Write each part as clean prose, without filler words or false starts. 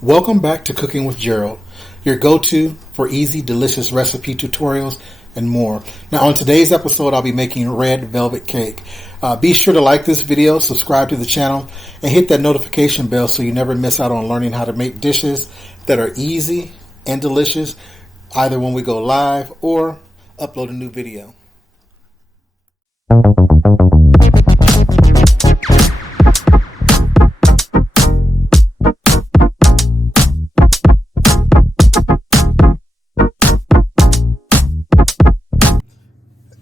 Welcome back to Cooking with Gerald, your go-to for easy, delicious recipe tutorials and more. Now, on today's episode, I'll be making red velvet cake. Be sure to like this video, subscribe to the channel, and hit that notification bell so you never miss out on learning how to make dishes that are easy and delicious, either when we go live or upload a new video.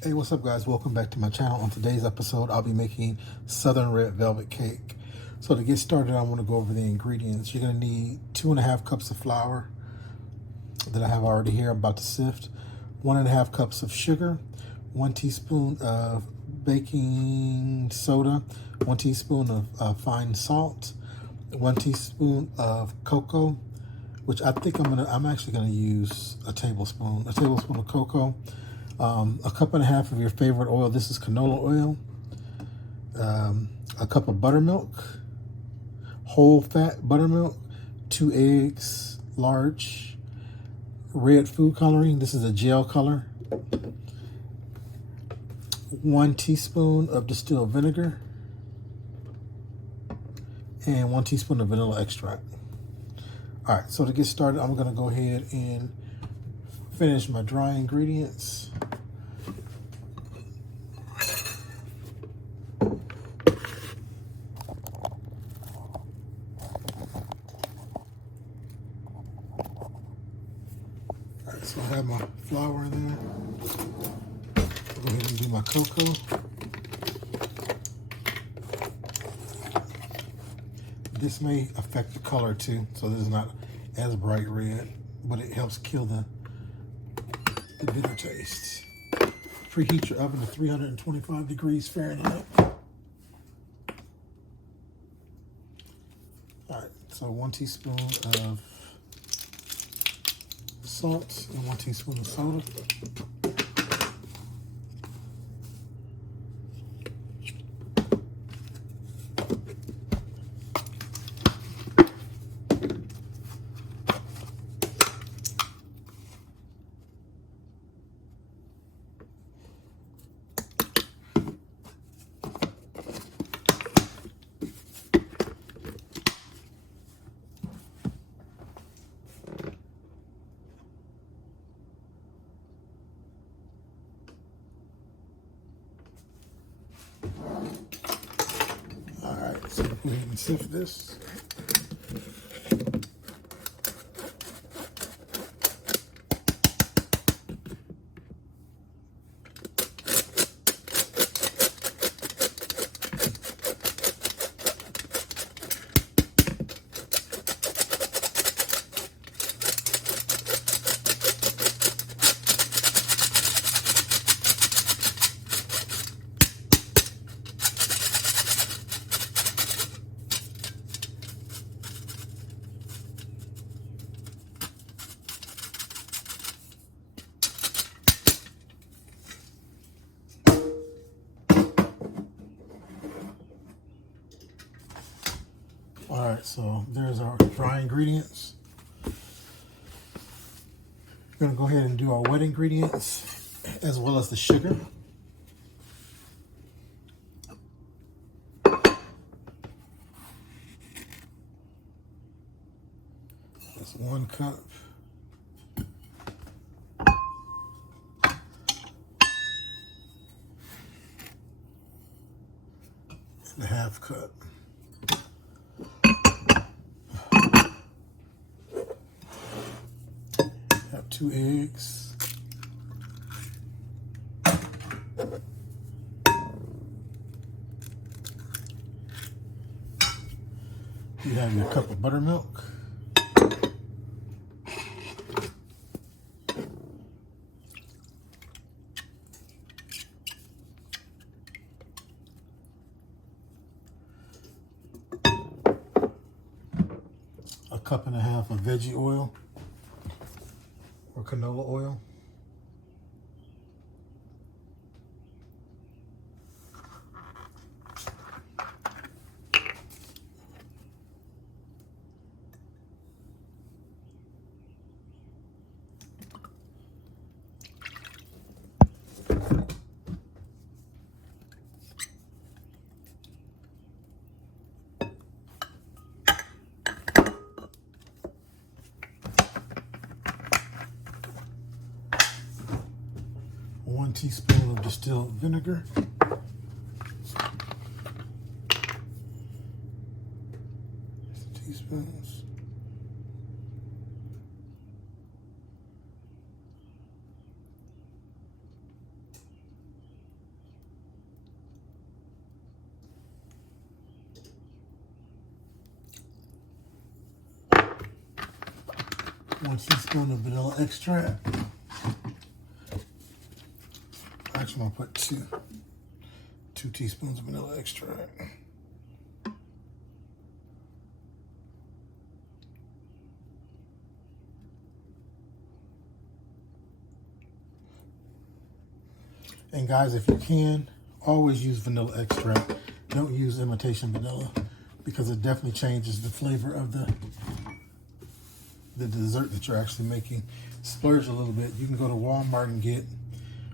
Hey, what's up guys? Welcome back to my channel. On today's episode, I'll be making Southern Red Velvet Cake. So to get started, I want to go over the ingredients. You're going to need 2.5 cups of flour that I have already here. I'm about to sift. 1.5 cups of sugar, 1 teaspoon of baking soda, 1 teaspoon of fine salt, 1 teaspoon of cocoa, which I think I'm actually gonna use a tablespoon of cocoa. 1.5 cups of your favorite oil. This is canola oil. A cup of buttermilk, whole fat buttermilk, 2 eggs, large, red food coloring. This is a gel color. 1 teaspoon of distilled vinegar, and 1 teaspoon of vanilla extract. All right, so to get started, I'm gonna go ahead and finish my dry ingredients. All right, so I have my flour in there. I'll go ahead and do my cocoa. This may affect the color too, so this is not as bright red, but it helps kill the bitter taste. Preheat your oven to 325 degrees Fahrenheit. All right, so 1 teaspoon of salt and 1 teaspoon of soda. Alright, so go ahead and sift this. All right, so there's our dry ingredients. We're gonna go ahead and do our wet ingredients as well as the sugar. That's 1 cup. And a 1/2 cup. Have 2 eggs. You have your cup of buttermilk. A 1.5 cups of veggie oil or canola oil. 1 teaspoon of distilled vinegar. 2 teaspoons. One teaspoon of vanilla extract. Actually, I'm gonna put two teaspoons of vanilla extract. And guys, if you can, always use vanilla extract. Don't use imitation vanilla because it definitely changes the flavor of the dessert that you're actually making. Splurge a little bit. You can go to Walmart and get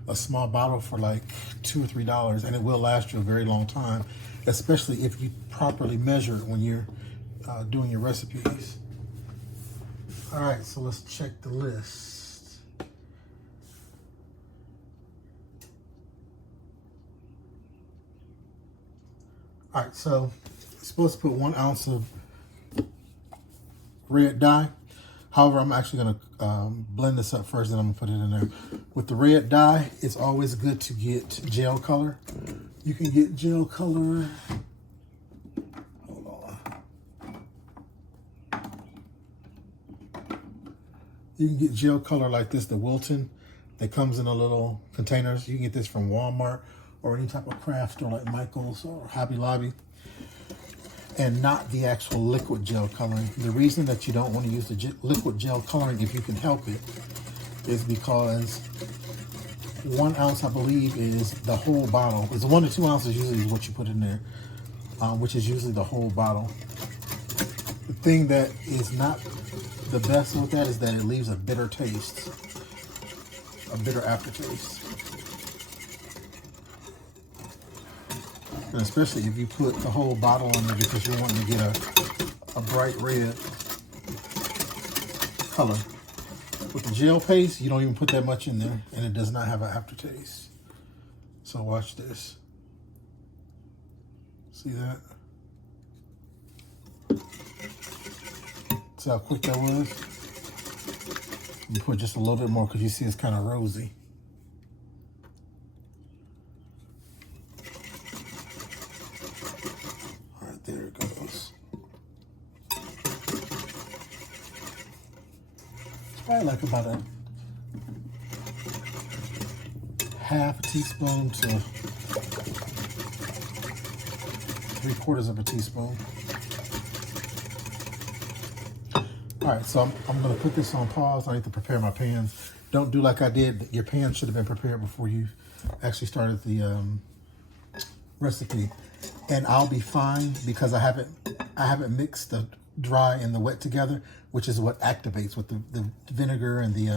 a small bottle for like $2 or $3, and it will last you a very long time, especially if you properly measure it when you're doing your recipes. All right, so let's check the list. All right, so you're supposed to put 1 ounce of red dye. However, I'm actually going to blend this up first, and I'm going to put it in there. With the red dye, it's always good to get gel color. You can get gel color. Hold on. You can get gel color like this, the Wilton, that comes in a little containers. You can get this from Walmart or any type of craft store like Michael's or Hobby Lobby. And not the actual liquid gel coloring. The reason that you don't want to use the liquid gel coloring, if you can help it, is because 1 ounce, I believe, is the whole bottle. It's 1 to 2 ounces usually is what you put in there, which is usually the whole bottle. The thing that is not the best with that is that it leaves a bitter taste, a bitter aftertaste. And especially if you put the whole bottle on there because you're wanting to get a bright red color. With the gel paste, you don't even put that much in there, and it does not have an aftertaste. So watch this. See that? See how quick that was? You put just a little bit more because you see it's kind of rosy. There it goes. It's probably like about a half a teaspoon to 3/4 of a teaspoon. All right, so I'm going to put this on pause. I need to prepare my pans. Don't do like I did. Your pan should have been prepared before you actually started the recipe. And I'll be fine because I haven't mixed the dry and the wet together, which is what activates with the vinegar and the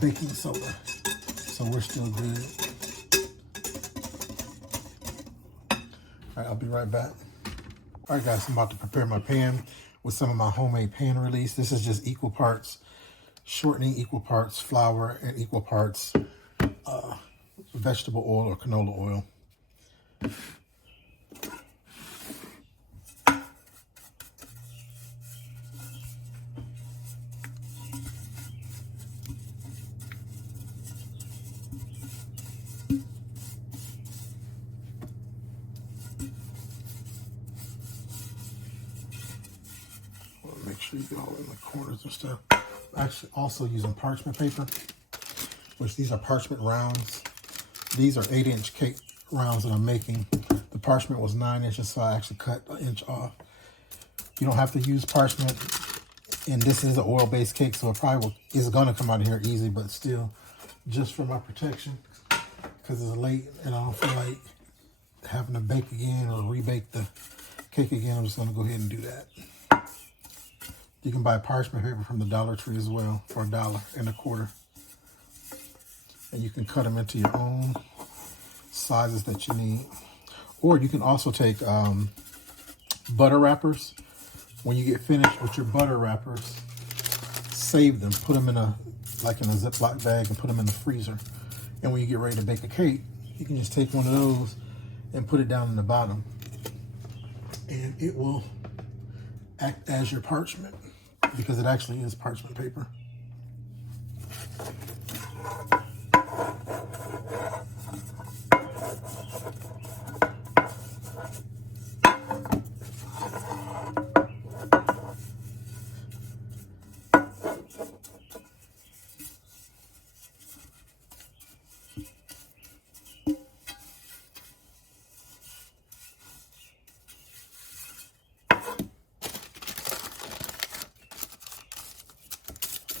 baking soda. So we're still good. All right, I'll be right back. All right, guys, I'm about to prepare my pan with some of my homemade pan release. This is just equal parts shortening, equal parts flour, and equal parts vegetable oil or canola oil. Make sure you get all in the corners and stuff. I'm actually also using parchment paper, which these are parchment rounds. These are 8-inch cake rounds that I'm making. The parchment was 9 inches, so I actually cut an inch off. You don't have to use parchment, and this is an oil-based cake, so it probably is going to come out of here easy, but still, just for my protection, because it's late and I don't feel like having to bake again or rebake the cake again. I'm just going to go ahead and do that. You can buy parchment paper from the Dollar Tree as well for $1.25. And you can cut them into your own sizes that you need. Or you can also take butter wrappers. When you get finished with your butter wrappers, save them, put them in a Ziploc bag and put them in the freezer. And when you get ready to bake a cake, you can just take one of those and put it down in the bottom, and it will act as your parchment, because it actually is parchment paper.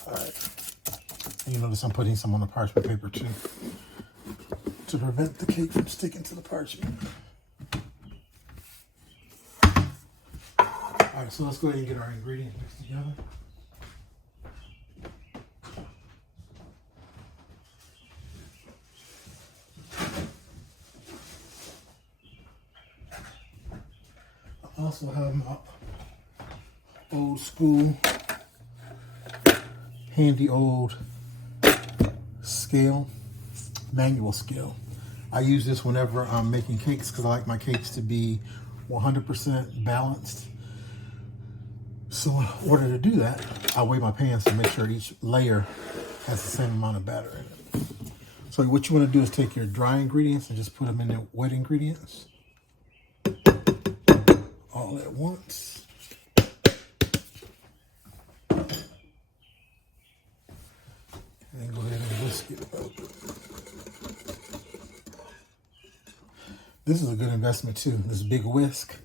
All right. And you notice I'm putting some on the parchment paper too, to prevent the cake from sticking to the parchment. All right, so let's go ahead and get our ingredients mixed together. I also have my old school, handy old scale, manual scale. I use this whenever I'm making cakes because I like my cakes to be 100% balanced. So in order to do that, I weigh my pans to make sure each layer has the same amount of batter in it. So what you want to do is take your dry ingredients and just put them in the wet ingredients all at once. And then go ahead and whisk it up. This is a good investment too, this big whisk,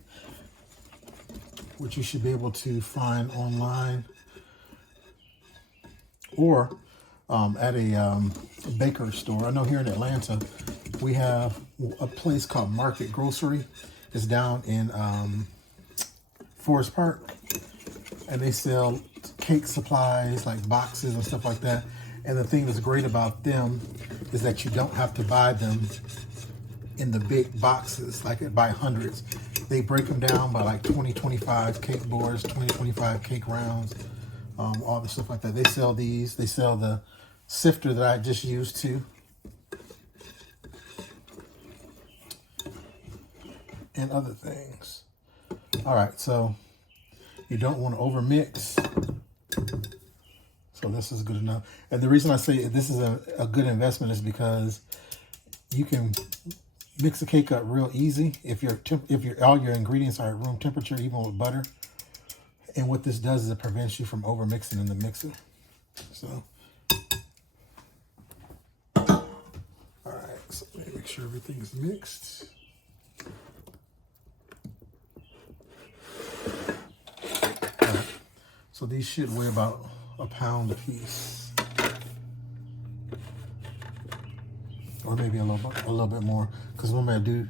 which you should be able to find online or at a baker store. I know here in Atlanta, we have a place called Market Grocery. It's down in Forest Park, and they sell cake supplies like boxes and stuff like that. And the thing that's great about them is that you don't have to buy them in the big boxes, like by hundreds. They break them down by like 20, 25 cake boards, 20, 25 cake rounds, all the stuff like that. They sell these. They sell the sifter that I just used too. And other things. All right, so you don't want to over mix. So this is good enough. And the reason I say this is a good investment is because you can mix the cake up real easy if all your ingredients are at room temperature, even with butter. And what this does is it prevents you from over mixing in the mixer. So, all right. So let me make sure everything's mixed. All right. So these should weigh about a pound a piece, or maybe a little bit more, because normally I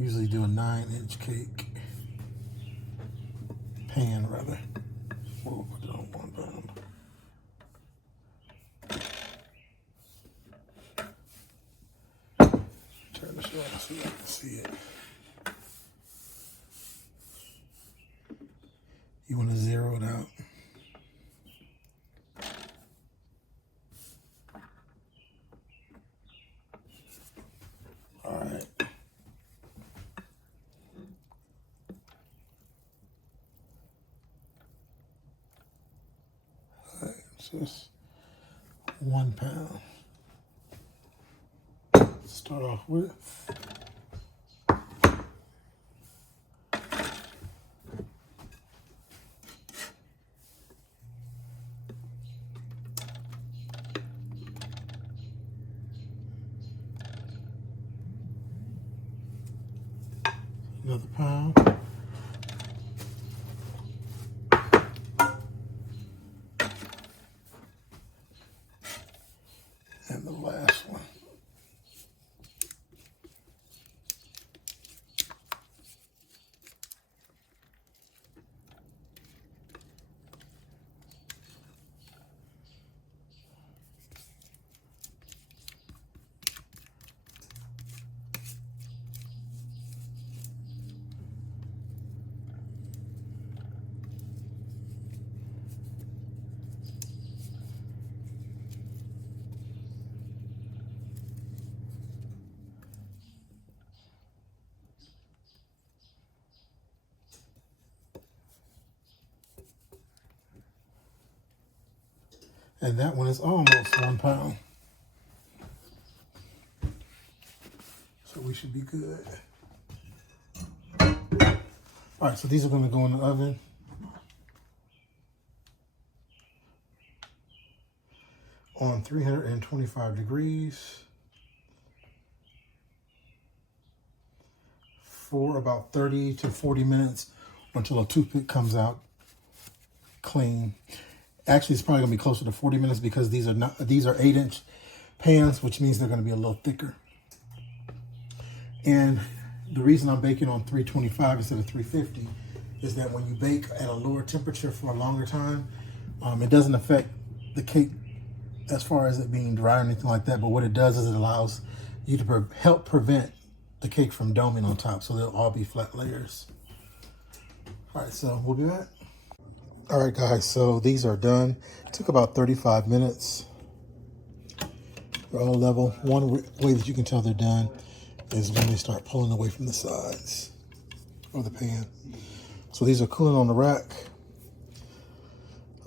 usually do a 9-inch cake pan rather. We'll put it on 1 pound. Turn this on so you can see it. You want to zero it out. All right. All right, so it's 1 pound. Start off with. Another pound. And the last one. And that one is almost 1 pound. So we should be good. All right, so these are gonna go in the oven. On 325 degrees for about 30 to 40 minutes until a toothpick comes out clean. Actually, it's probably gonna be closer to 40 minutes because these are 8-inch pans, which means they're gonna be a little thicker. And the reason I'm baking on 325 instead of 350 is that when you bake at a lower temperature for a longer time, it doesn't affect the cake as far as it being dry or anything like that. But what it does is it allows you to help prevent the cake from doming on top. So they'll all be flat layers. All right, so we'll be back. All right, guys, so these are done. It took about 35 minutes. They're all level. One way that you can tell they're done is when they start pulling away from the sides of the pan. So these are cooling on the rack.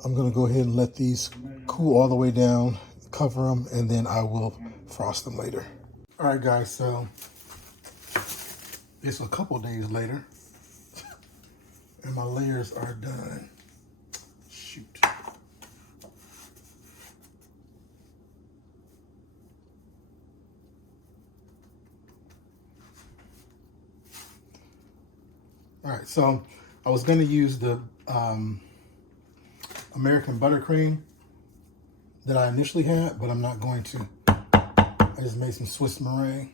I'm gonna go ahead and let these cool all the way down, cover them, and then I will frost them later. All right, guys, so it's a couple days later and my layers are done. Shoot. All right, so I was gonna use the American buttercream that I initially had, but I'm not going to. I just made some Swiss meringue.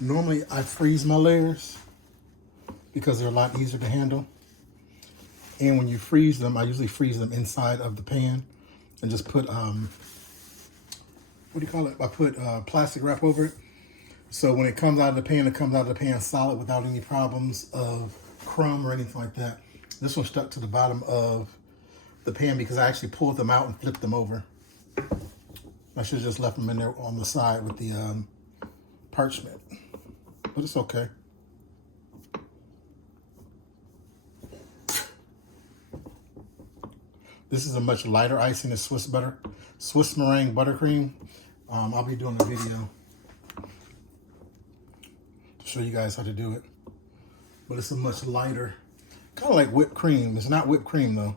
Normally I freeze my layers because they're a lot easier to handle. And when you freeze them, I usually freeze them inside of the pan and just put, what do you call it? I put plastic wrap over it. So when it comes out of the pan, it comes out of the pan solid without any problems of crumb or anything like that. This one stuck to the bottom of the pan because I actually pulled them out and flipped them over. I should have just left them in there on the side with the parchment, but it's okay. This is a much lighter icing than Swiss meringue buttercream. I'll be doing a video to show you guys how to do it, but it's a much lighter, kind of like whipped cream. It's not whipped cream though.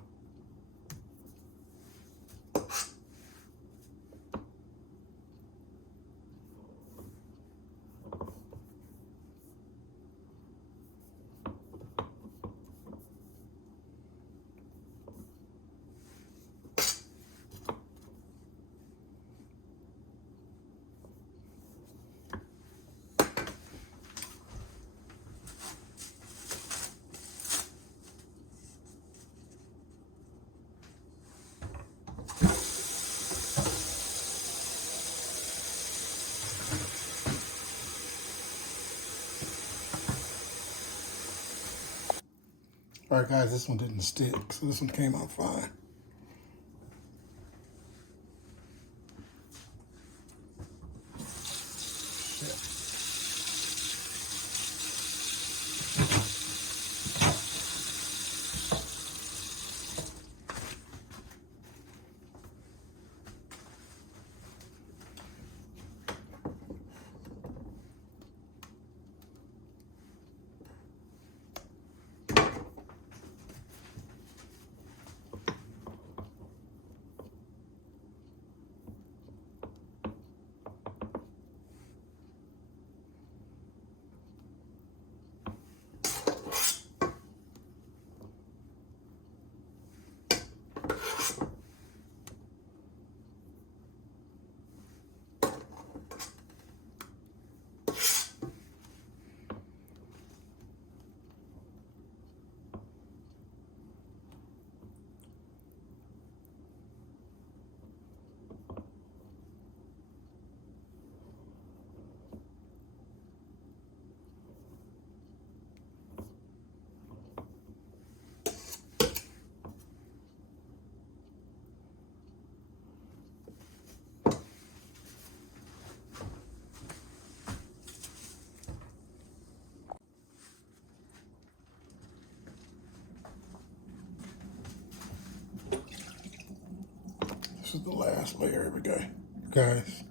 All right, guys, this one didn't stick, so this one came out fine. This is the last layer. Here we go, guys.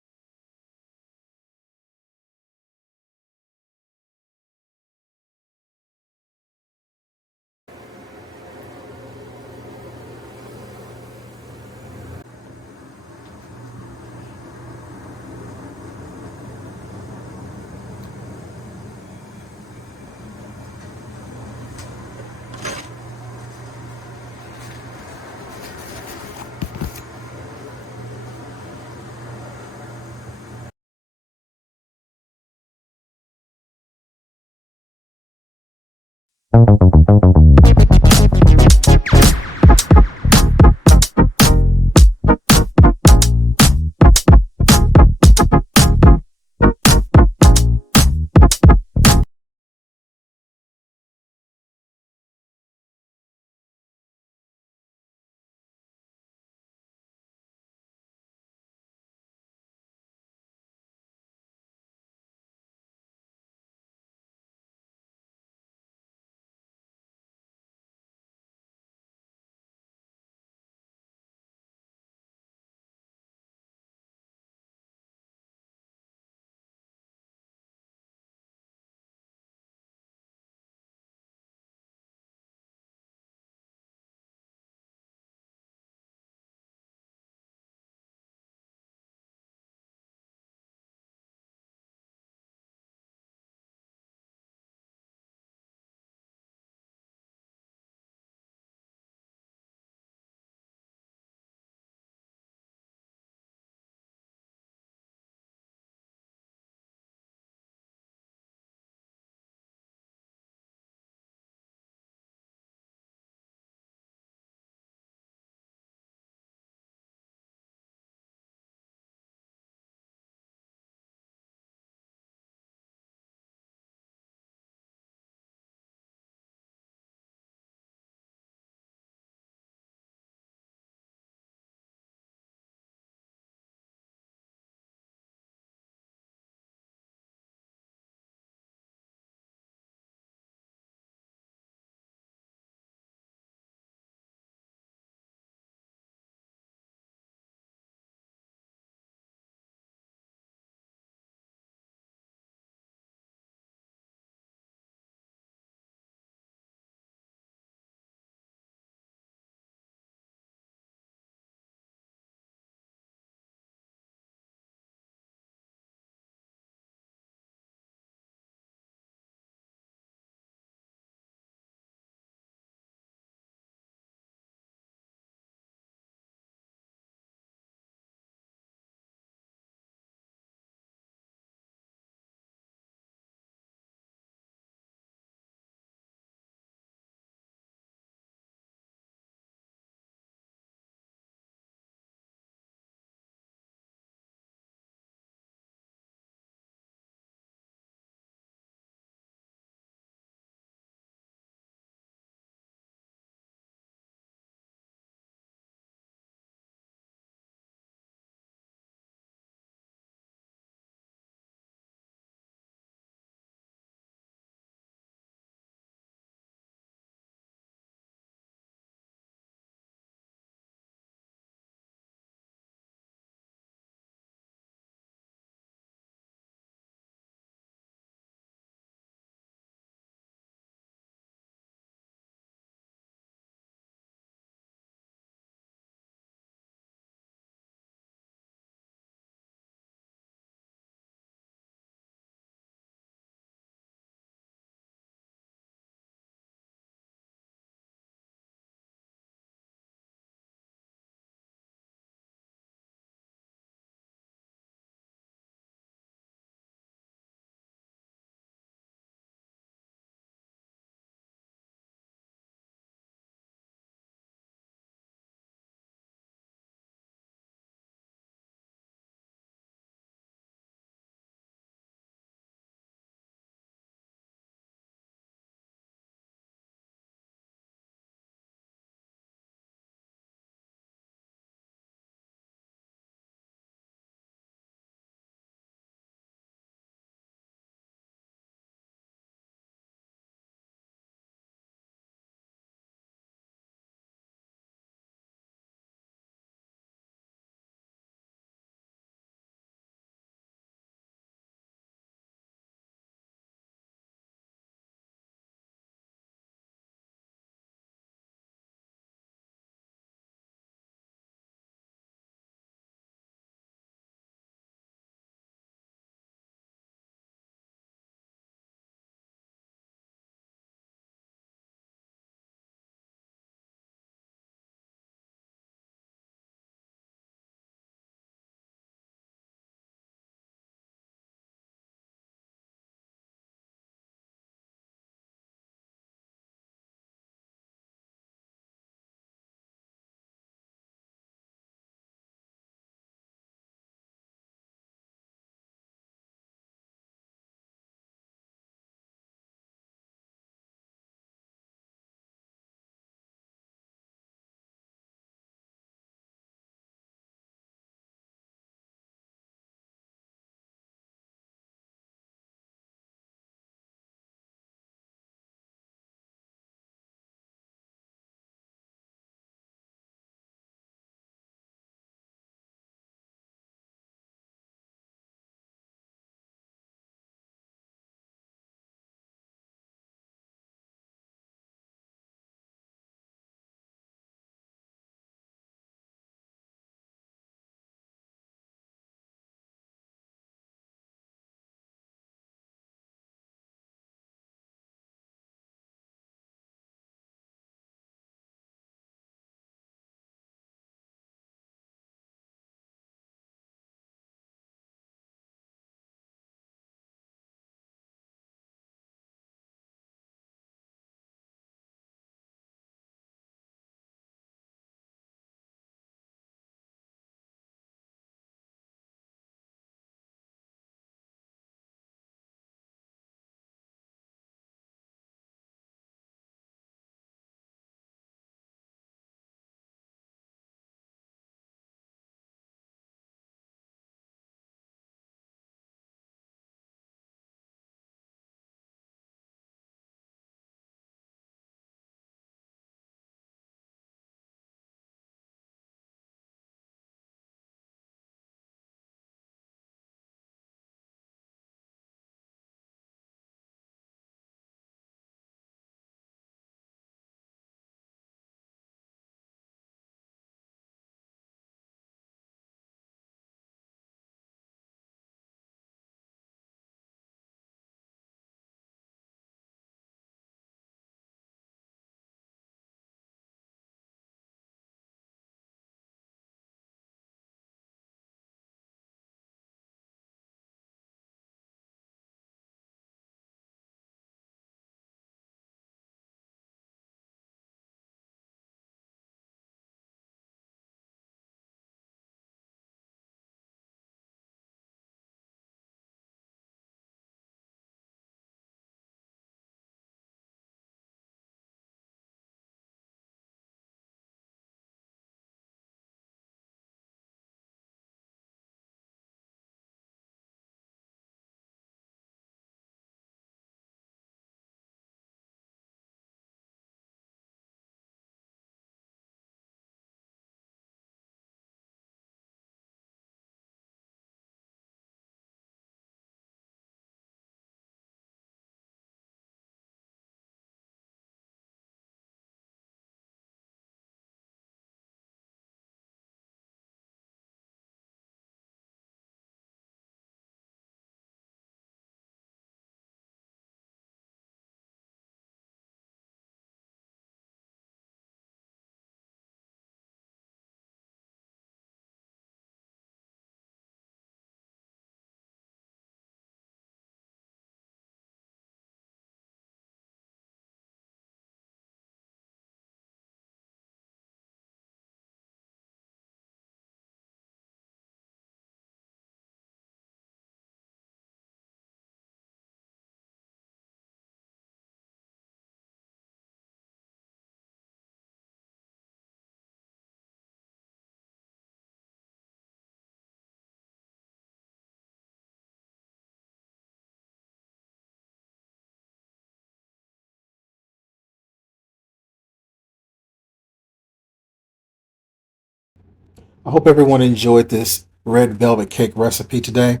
I hope everyone enjoyed this red velvet cake recipe today.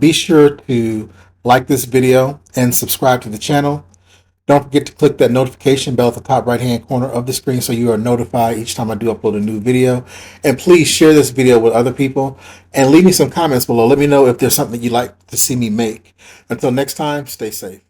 Be sure to like this video and subscribe to the channel. Don't forget to click that notification bell at the top right hand corner of the screen so you are notified each time I do upload a new video. And please share this video with other people and leave me some comments below. Let me know if there's something you'd like to see me make. Until next time, stay safe.